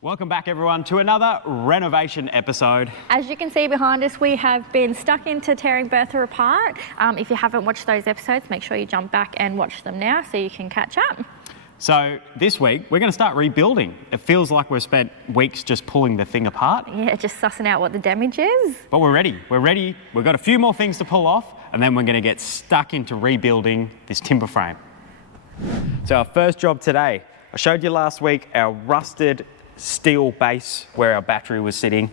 Welcome back everyone to another renovation episode. As you can see behind us, we have been stuck into tearing Bertha apart. If you haven't watched those episodes, make sure you jump back and watch them now so you can catch up. So this week, we're going to start rebuilding. It feels like we've spent weeks just pulling the thing apart. Yeah, just sussing out what the damage is. But we're ready. We're ready. We've got a few more things to pull off, and then we're going to get stuck into rebuilding this timber frame. So our first job today, I showed you last week our rusted steel base where our battery was sitting,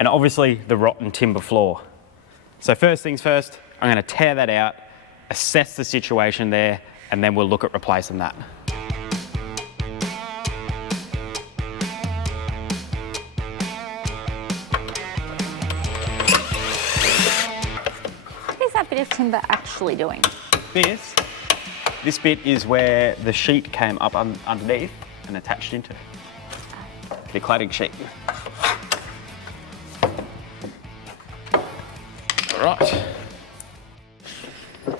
and obviously the rotten timber floor. So first things first, I'm going to tear that out, assess the situation there, and then we'll look at replacing that. What is that bit of timber actually doing? This bit is where the sheet came up underneath and attached into the cladding sheet.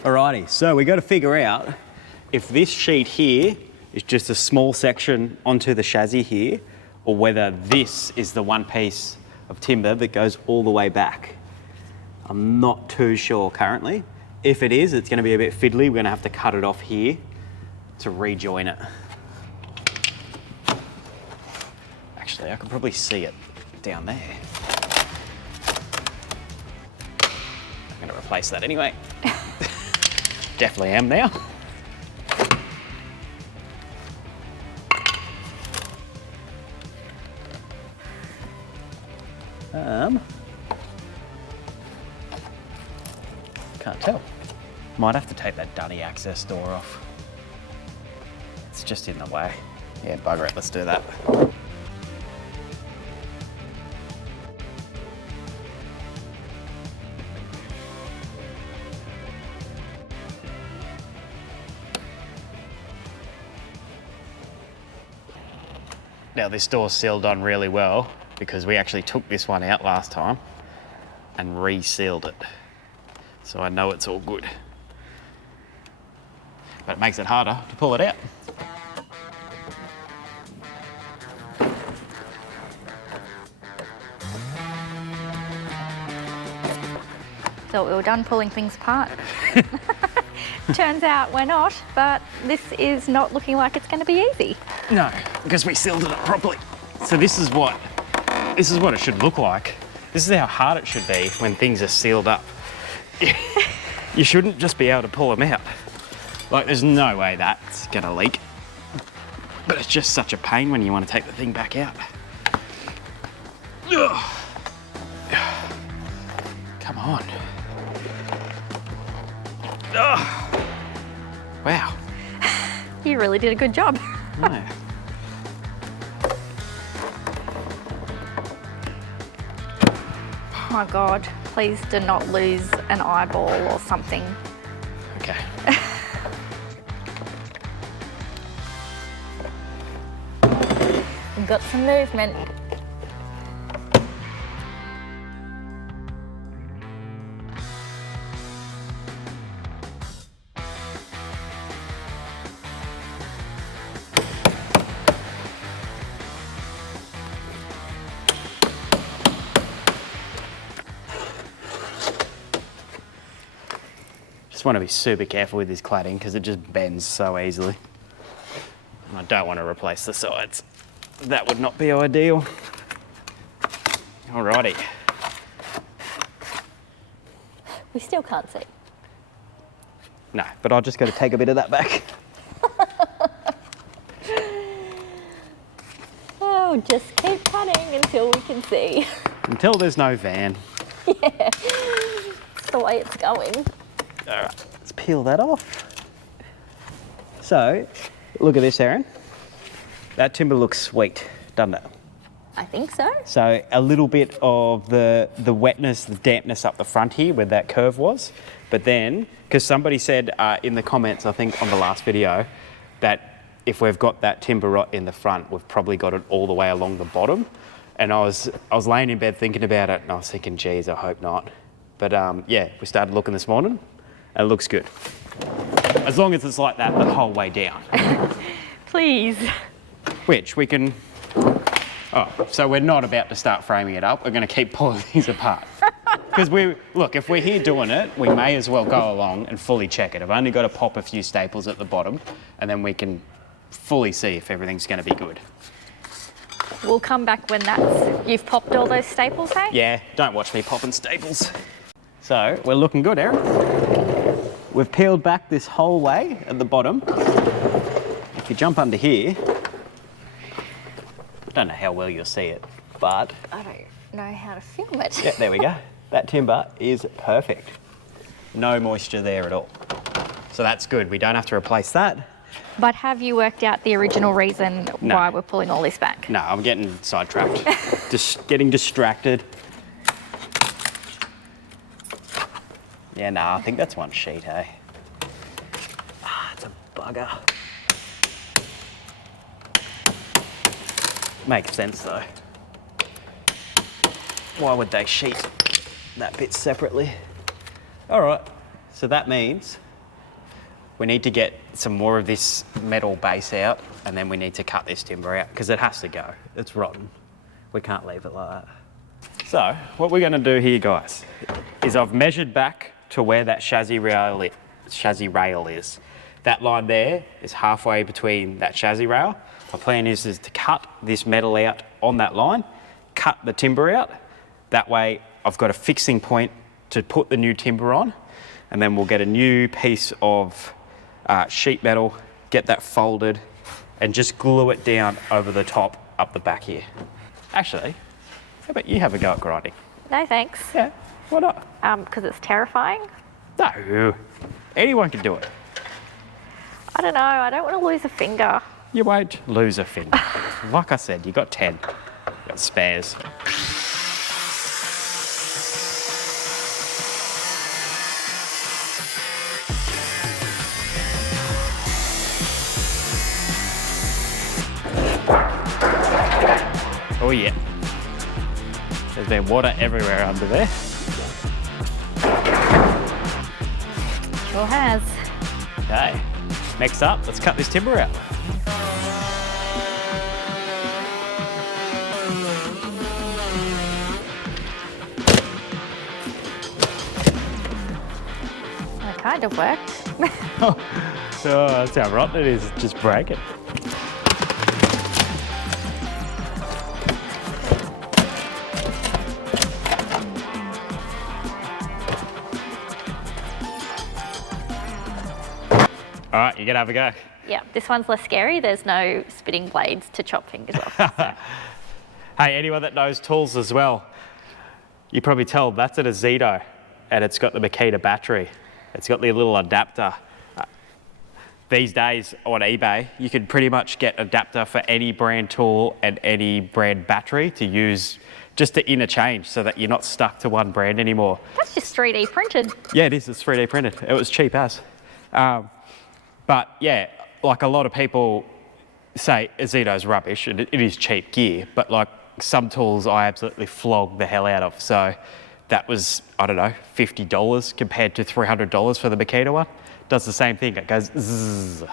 Alrighty, so we got to figure out if this sheet here is just a small section onto the chassis here, or whether this is the one piece of timber that goes all the way back. I'm not too sure currently. If it is, it's going to be a bit fiddly. We're going to have to cut it off here to rejoin it. Actually, I can probably see it down there. I'm going to replace that anyway. Definitely am now. Can't tell. Might have to take that dunny access door off. It's just in the way. Yeah, bugger it, let's do that. Now this door's sealed on really well because we actually took this one out last time and resealed it. So I know it's all good. But it makes it harder to pull it out. So we were done pulling things apart. Turns out we're not, but this is not looking like it's going to be easy. No, because we sealed it up properly. So this is what it should look like. This is how hard it should be when things are sealed up. You shouldn't just be able to pull them out. Like, there's no way that's going to leak. But it's just such a pain when you want to take the thing back out. Ugh. Come on. Ugh. Wow. You really did a good job. No. Oh my God, please do not lose an eyeball or something. Okay. We've got some movement. Just want to be super careful with this cladding because it just bends so easily. And I don't want to replace the sides. That would not be ideal. Alrighty. We still can't see. No, but I've just got to take a bit of that back. Oh, just keep cutting until we can see. Until there's no van. Yeah, it's the way it's going. All right, let's peel that off. So, look at this, Erin. That timber looks sweet, doesn't it? I think so. So a little bit of the wetness, the dampness up the front here where that curve was. But then, because somebody said in the comments, I think on the last video, that if we've got that timber rot in the front, we've probably got it all the way along the bottom. And I was laying in bed thinking about it and I was thinking, geez, I hope not. But yeah, we started looking this morning and it looks good. As long as it's like that the whole way down. Please. Which we can Oh, so we're not about to start framing it up. We're going to keep pulling these apart. Because look, if we're here doing it, we may as well go along and fully check it. I've only got to pop a few staples at the bottom, and then we can fully see if everything's going to be good. We'll come back when you've popped all those staples, hey? Yeah, don't watch me popping staples. So, we're looking good, Erin. We've peeled back this whole way at the bottom. If you jump under here, I don't know how well you'll see it, but... I don't know how to film it. Yeah, there we go. That timber is perfect. No moisture there at all. So that's good. We don't have to replace that. But have you worked out the original reason why we're pulling all this back? No, I'm getting sidetracked. Just getting distracted. Yeah, no, I think that's one sheet, eh? Ah, it's a bugger. Makes sense though. Why would they sheet that bit separately? All right, so that means we need to get some more of this metal base out, and then we need to cut this timber out because it has to go. It's rotten. We can't leave it like that. So what we're going to do here, guys, is I've measured back to where that chassis rail is. That line there is halfway between that chassis rail. My plan is to cut this metal out on that line, cut the timber out. That way I've got a fixing point to put the new timber on, and then we'll get a new piece of sheet metal, get that folded, and just glue it down over the top up the back here. Actually, how about you have a go at grinding? No, thanks. Yeah, why not? Because it's terrifying. No, anyone can do it. I don't know, I don't want to lose a finger. You won't lose a finger. Like I said, you got 10. You got spares. Oh yeah. There's been water everywhere under there. Sure has. Okay. Next up, let's cut this timber out. That kind of worked. Oh, that's how rotten it is. Just break it. All right, you can have a go. Yeah, this one's less scary. There's no spitting blades to chop fingers off. So. Hey, anyone that knows tools as well, you probably tell that's an Azito, and it's got the Makita battery. It's got the little adapter. These days on eBay, you can pretty much get an adapter for any brand tool and any brand battery to use just to interchange so that you're not stuck to one brand anymore. That's just 3D printed. Yeah, it is. It's 3D printed. It was cheap as. But yeah, like a lot of people say Azito's rubbish, and it is cheap gear, but like some tools I absolutely flog the hell out of. So that was, I don't know, $50 compared to $300 for the Makita one. Does the same thing, it goes zzz.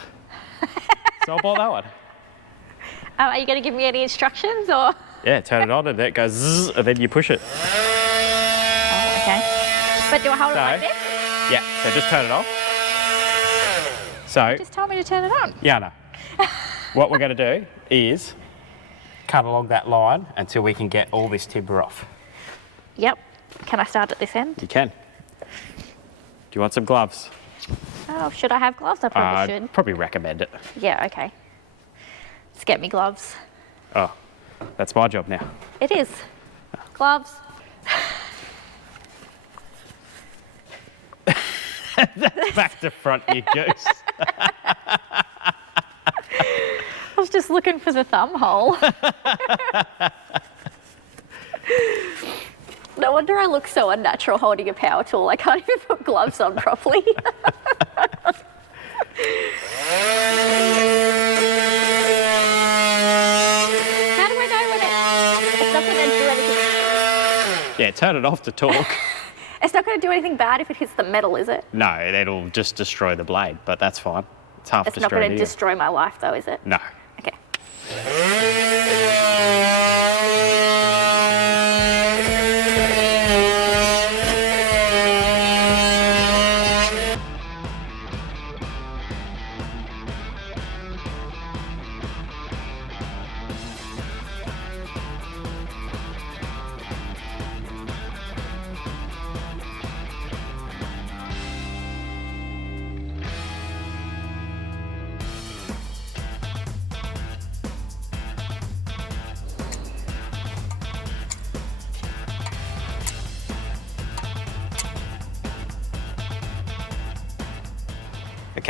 So I bought that one. Are you going to give me any instructions or? Yeah, turn it on and it goes zzz, and then you push it. Oh, okay. But do I hold it like this? Yeah, so just turn it off. So, You just told me to turn it on. yeah, no. What we're going to do is cut along that line until we can get all this timber off. Yep. Can I start at this end? You can. Do you want some gloves? Oh, should I have gloves? I probably should. I'd probably recommend it. Yeah, okay. Let's get me gloves. Oh, that's my job now. It is. Gloves. Back to front, you goose. I was just looking for the thumb hole. No wonder I look so unnatural holding a power tool. I can't even put gloves on properly. How do I know when it's not going to do anything? Yeah, turn it off to talk. It's not going to do anything bad if it hits the metal, is it? No, it'll just destroy the blade, but that's fine. It's half destroyed. It's not going to destroy my life, though, is it? No. Okay.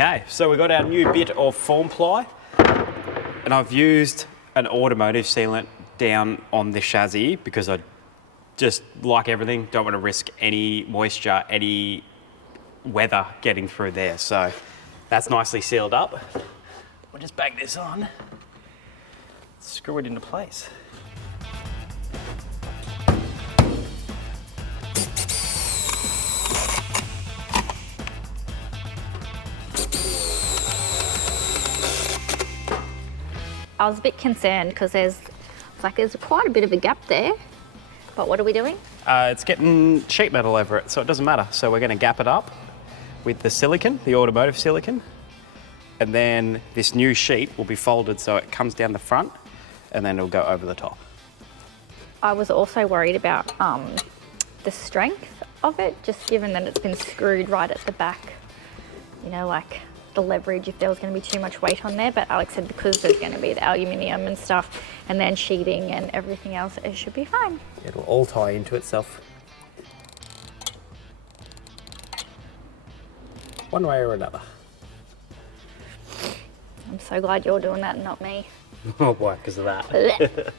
Okay, so we got our new bit of form ply, and I've used an automotive sealant down on the chassis because I just, like everything, don't want to risk any moisture, any weather getting through there. So that's nicely sealed up. We'll just bang this on, screw it into place. I was a bit concerned because there's quite a bit of a gap there. But what are we doing? It's getting sheet metal over it, so it doesn't matter. So we're going to gap it up with the silicone, the automotive silicone, and then this new sheet will be folded so it comes down the front, and then it'll go over the top. I was also worried about the strength of it, just given that it's been screwed right at the back. You know, like the leverage, if there was going to be too much weight on there, but Alex said because there's going to be the aluminium and stuff and then sheeting and everything else, it should be fine. It'll all tie into itself. One way or another. I'm so glad you're doing that and not me. Oh boy, because of that.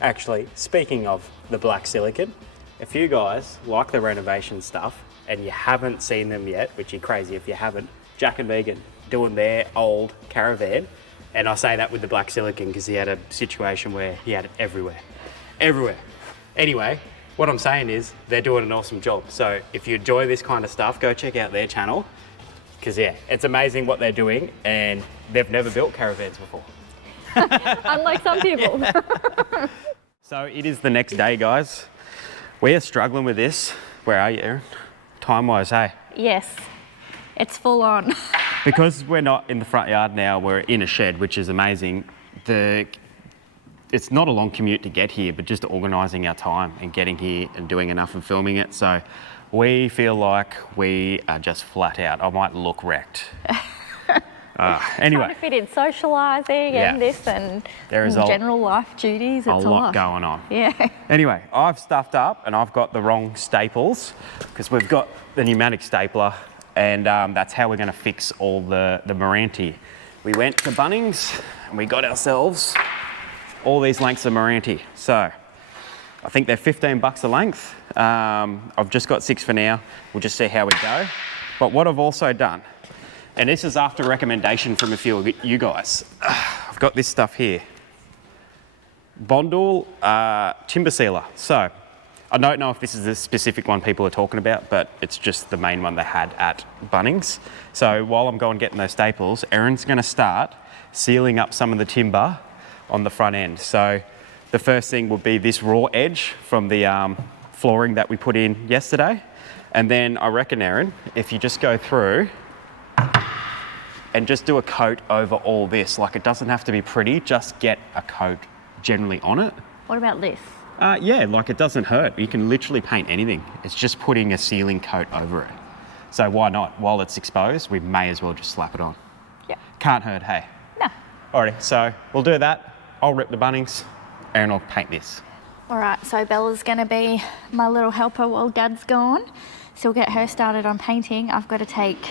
Actually, speaking of the black silicone, if you guys like the renovation stuff and you haven't seen them yet, which you're crazy if you haven't, Jack and Megan doing their old caravan, and I say that with the black silicone because he had a situation where he had it everywhere. Everywhere. Anyway, what I'm saying is they're doing an awesome job. So if you enjoy this kind of stuff, go check out their channel because yeah, it's amazing what they're doing and they've never built caravans before. Unlike some people. Yeah. So it is the next day, guys. We are struggling with this. Where are you, Erin? Time-wise, hey? Yes, it's full on. Because we're not in the front yard now, we're in a shed, which is amazing. It's not a long commute to get here, but just organising our time and getting here and doing enough and filming it. So we feel like we are just flat out. I might look wrecked. Anyway. Trying to fit in socialising and this and there is general life duties. It's a lot going on. Yeah. Anyway, I've stuffed up and I've got the wrong staples because we've got the pneumatic stapler and that's how we're going to fix all the Meranti. We went to Bunnings and we got ourselves all these lengths of Meranti. So I think they're $15 a length. I've just got 6 for now. We'll just see how we go. But what I've also done, and this is after recommendation from a few of you guys, I've got this stuff here. Bondul timber sealer. So I don't know if this is the specific one people are talking about, but it's just the main one they had at Bunnings. So while I'm going getting those staples, Erin's going to start sealing up some of the timber on the front end. So the first thing will be this raw edge from the flooring that we put in yesterday. And then I reckon, Erin, if you just go through and just do a coat over all this, like it doesn't have to be pretty, just get a coat generally on it. What about this? Yeah, like it doesn't hurt. You can literally paint anything. It's just putting a sealing coat over it. So why not? While it's exposed, we may as well just slap it on. Yeah. Can't hurt, hey? No. Alrighty, so we'll do that. I'll rip the Bunnings, Erin will paint this. All right, so Bella's gonna be my little helper while Dad's gone. So we'll get her started on painting. I've got to take,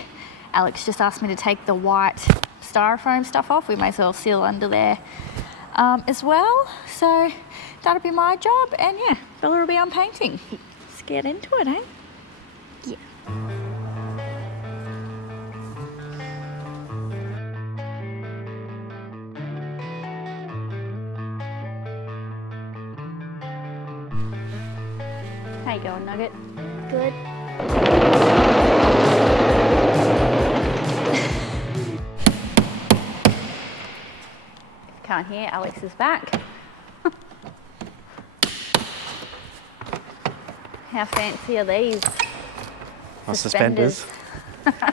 Alex just asked me to take the white styrofoam stuff off. We may as well seal under there as well. So that'll be my job. And yeah, Bella will be on painting. Let's get into it, eh? Yeah. How you going, Nugget? Good. Can't hear, Alex is back. How fancy are these? Suspenders.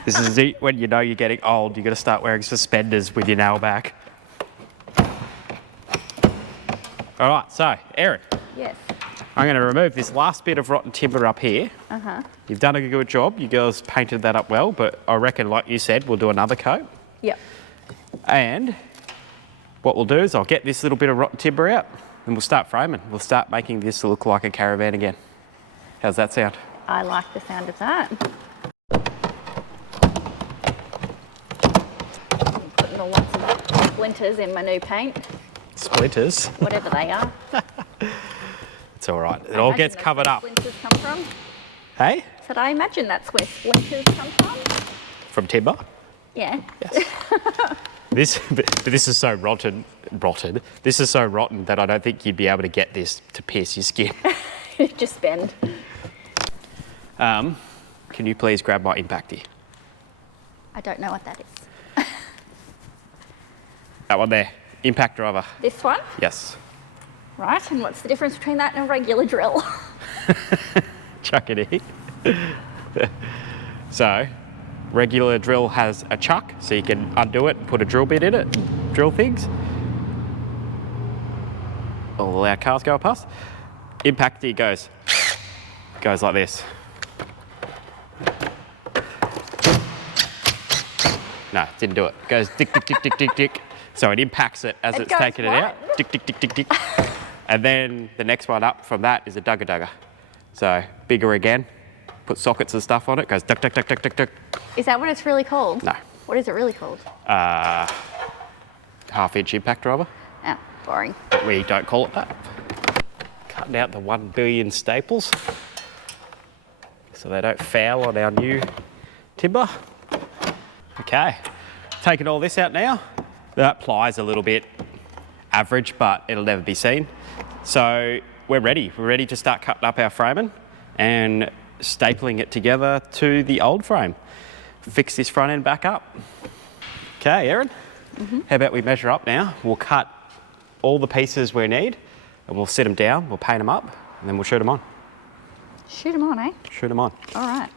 This is it, when you know you're getting old, you got to start wearing suspenders with your nail back. All right, so Erin. Yes. I'm going to remove this last bit of rotten timber up here. You've done a good job. You girls painted that up well, but I reckon, like you said, we'll do another coat. Yep. And what we'll do is I'll get this little bit of rotten timber out and we'll start framing. We'll start making this look like a caravan again. How's that sound? I like the sound of that. splinters in my new paint, Splinters? whatever they are. It's all right. It all gets covered up. Splinters come from. Hey? So I imagine that's where splinters come from. From timber? Yeah. Yes. This is so rotten. This is so rotten that I don't think you'd be able to get this to pierce your skin. Just bend. Can you please grab my impacty? I don't know what that is. That one there. Impact driver. This one? Yes. Right, and what's the difference between that and a regular drill? Chuck it in. So, regular drill has a chuck, so you can undo it and put a drill bit in it, drill things. All our cars go past. Impacty goes like this. No, didn't do it. Goes dick, dick, dick, dick, dick, dick. So it impacts it as it's taking it out. Dick, dick, dick, dick, dick. And then the next one up from that is a dugger dugger. So bigger again, put sockets and stuff on it, goes duck, duck, duck, duck, duck, duck. Is that what it's really called? No. What is it really called? Half-inch impact driver. Oh, boring. But we don't call it that. Cutting out the 1 billion staples so they don't foul on our new timber. Okay, taking all this out now. That plies a little bit average, but it'll never be seen. So we're ready. We're ready to start cutting up our framing and stapling it together to the old frame. Fix this front end back up. Okay, Erin, how about we measure up now? We'll cut all the pieces we need and we'll sit them down, we'll paint them up, and then we'll shoot them on. Shoot them on, eh? Shoot them on. All right.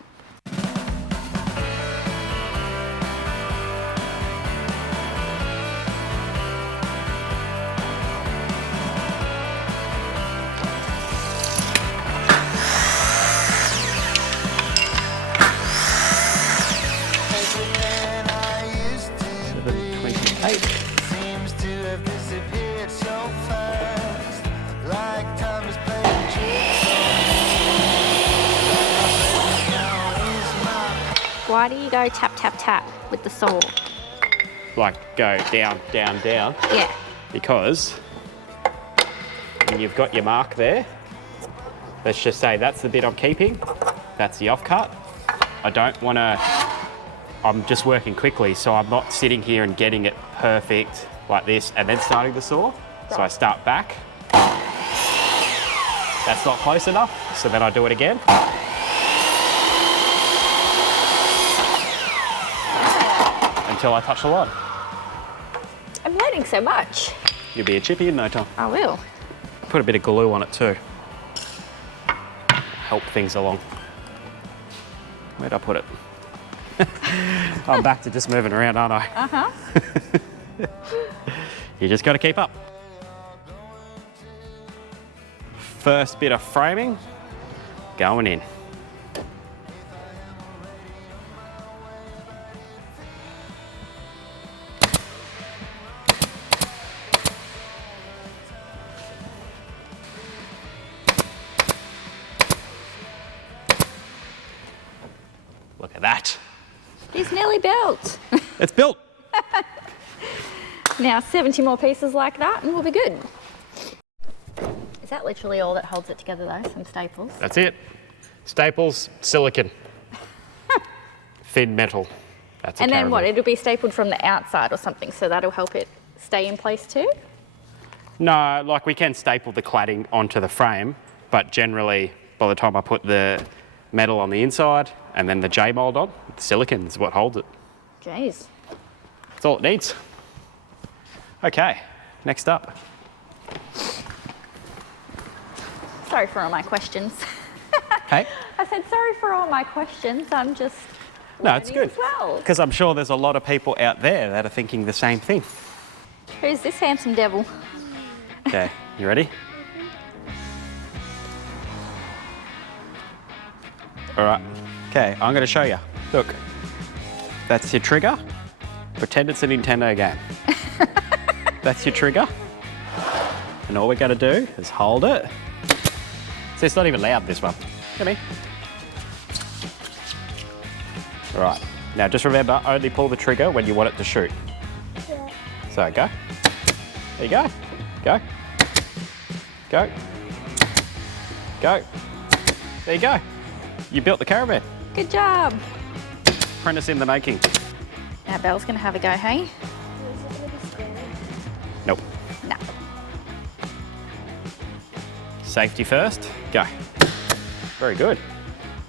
Why do you go tap, tap, tap with the saw? Like go down, down, down. Yeah. Because when you've got your mark there, let's just say that's the bit I'm keeping, that's the offcut. I don't want to, I'm just working quickly, so I'm not sitting here and getting it perfect like this and then starting the saw. So I start back. That's not close enough, so then I do it again. Until I touch the line. I'm learning so much. You'll be a chippy in no time. I will. Put a bit of glue on it too. Help things along. Where'd I put it? I'm back to just moving around, aren't I? Uh-huh. You just got to keep up. First bit of framing going in. Look at that. It's nearly built. It's built. Now 70 more pieces like that and we'll be good. Is that literally all that holds it together though? Some staples? That's it. Staples, silicon. Thin metal. That's a And then what? Caravan. It'll be stapled from the outside or something, so that'll help it stay in place too? No, like we can staple the cladding onto the frame, but generally by the time I put the metal on the inside and then the J-mold on, the silicon is what holds it. Jeez. That's all it needs. Okay, next up. Sorry for all my questions. Hey? I said sorry for all my questions. I'm just No, it's learning good. as well. Because I'm sure there's a lot of people out there that are thinking the same thing. Who's this handsome devil? Okay, you ready? All right, okay, I'm gonna show you. Look, that's your trigger. Pretend it's a Nintendo game. That's your trigger. And all we're gonna do is hold it. See, it's not even loud, this one. Come here. All right, now just remember, only pull the trigger when you want it to shoot. So go. There you go. Go. Go. Go. There you go. You built the caravan. Good job. Apprentice in the making. Now Belle's gonna have a go, hey? Nope. No. Safety first. Go. Very good.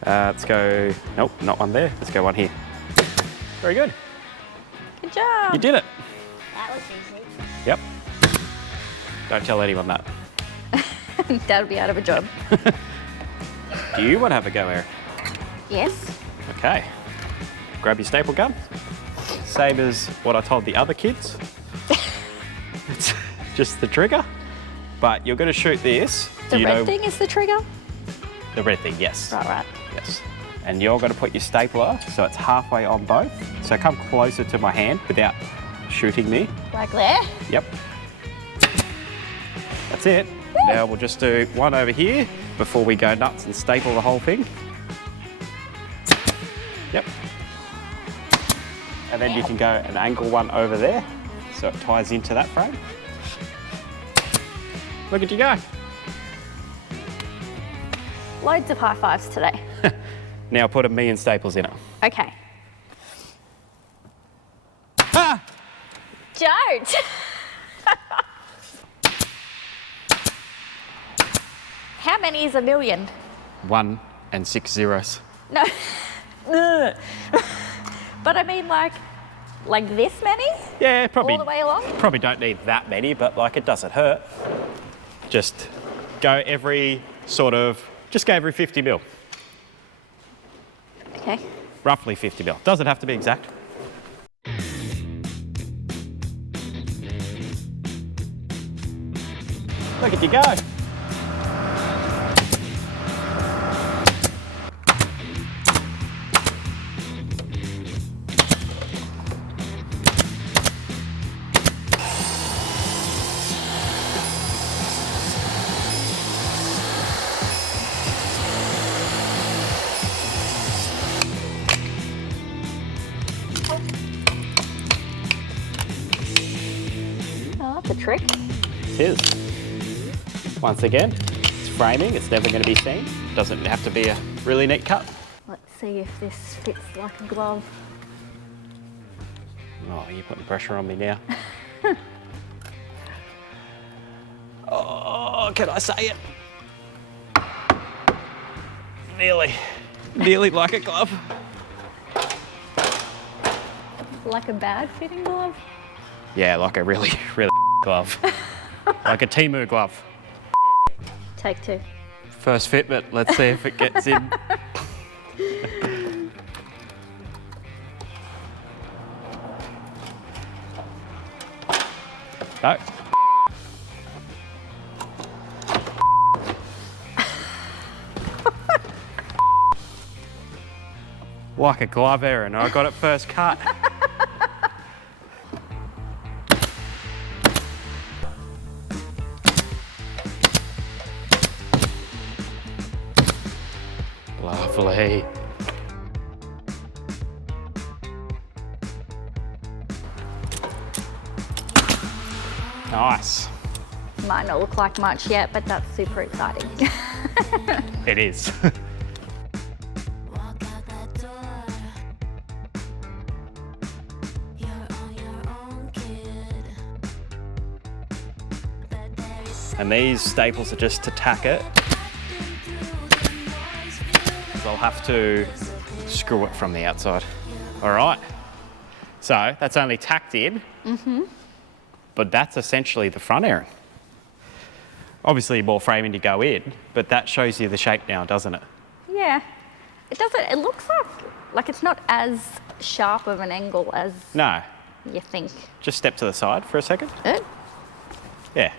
Let's go. Nope, not one there. Let's go one here. Very good. Good job. You did it. That was easy. Yep. Don't tell anyone that. Dad'll be out of a job. Do you want to have a go, Erin? Yes. Okay. Grab your staple gun. Same as what I told the other kids. It's just the trigger. But you're going to shoot this. The red thing is the trigger? The red thing, yes. Right. Yes. And you're going to put your stapler so it's halfway on both. So come closer to my hand without shooting me. Like there? Yep. That's it. Now we'll just do one over here before we go nuts and staple the whole thing. Yep. And then you can go and angle one over there so it ties into that frame. Look at you go. Loads of high fives today. Now put 1,000,000 staples in it. Okay. Ah! Don't! How many is 1,000,000? 1 and 6 zeros. No. But I mean like this many? Yeah, probably. All the way along? Probably don't need that many, but like it doesn't hurt. Just go every just go every 50 mil. Okay. Roughly 50 mil. Doesn't have to be exact. Look at you go. Oh, that's a trick. It is. Once again, it's framing. It's never going to be seen. Doesn't have to be a really neat cut. Let's see if this fits like a glove. Oh, you're putting pressure on me now. Oh, can I say it? Nearly like a glove. Like a bad fitting glove? Yeah, like a really glove. Like a Temu glove. Take two. First fitment, let's see if it gets in. No. Like a glove, Erin. I got it first cut. Lovely. Nice. Might not look like much yet, but that's super exciting. It is. Walk out that door. You're on your own, kid. But there is And these staples are just to tack it. I'll have to screw it from the outside. All right. So that's only tacked in. But that's essentially the front, Erin. Obviously more framing to go in, but that shows you the shape now, doesn't it? Yeah. It doesn't, it looks like it's not as sharp of an angle as No. you think. Just step to the side for a second. Yeah.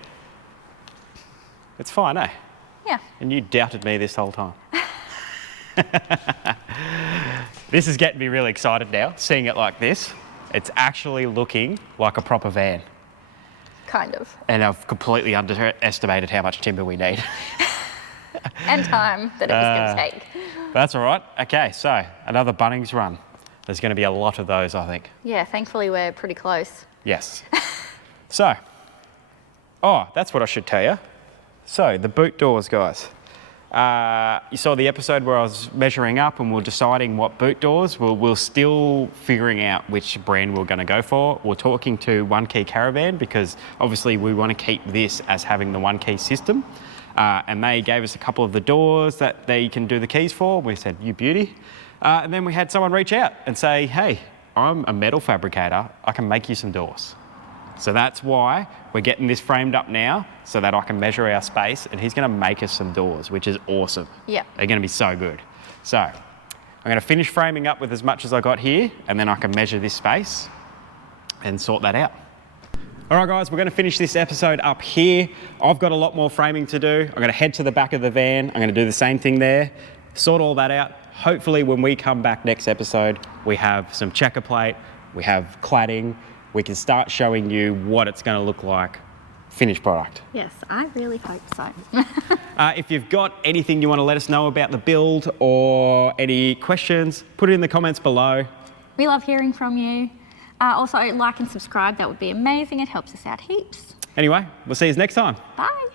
It's fine, eh? Yeah. And you doubted me this whole time. This is getting me really excited now, seeing it like this. It's actually looking like a proper van. Kind of. And I've completely underestimated how much timber we need. And time that it was going to take. That's all right. Okay, so another Bunnings run. There's going to be a lot of those, I think. Yeah, thankfully we're pretty close. Yes. So, oh, that's what I should tell you. So, the boot doors, guys. You saw the episode where I was measuring up and we're deciding what boot doors. We're still figuring out which brand we're going to go for. We're talking to One Key Caravan because obviously we want to keep this as having the One Key system. And they gave us a couple of the doors that they can do the keys for. We said, you beauty. And then we had someone reach out and say, hey, I'm a metal fabricator. I can make you some doors. So that's why we're getting this framed up now so that I can measure our space and he's going to make us some doors, which is awesome. Yeah. They're going to be so good. So I'm going to finish framing up with as much as I got here and then I can measure this space and sort that out. All right, guys, we're going to finish this episode up here. I've got a lot more framing to do. I'm going to head to the back of the van. I'm going to do the same thing there, sort all that out. Hopefully when we come back next episode, we have some checker plate, we have cladding, we can start showing you what it's going to look like, finished product. Yes, I really hope so. If you've got anything you want to let us know about the build or any questions, put it in the comments below. We love hearing from you. Also, like and subscribe. That would be amazing. It helps us out heaps. Anyway, we'll see you next time. Bye.